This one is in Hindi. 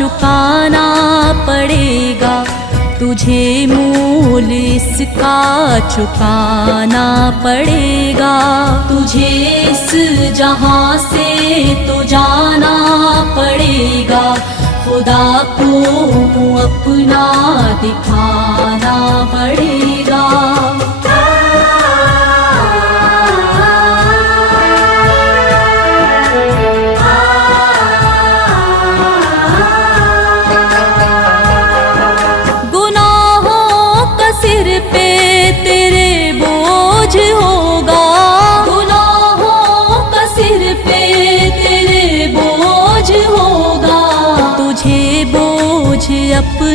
चुकाना पड़ेगा, तुझे मूल इसका चुकाना पड़ेगा। तुझे इस जहां से तो जाना पड़ेगा, खुदा को अपना दिखा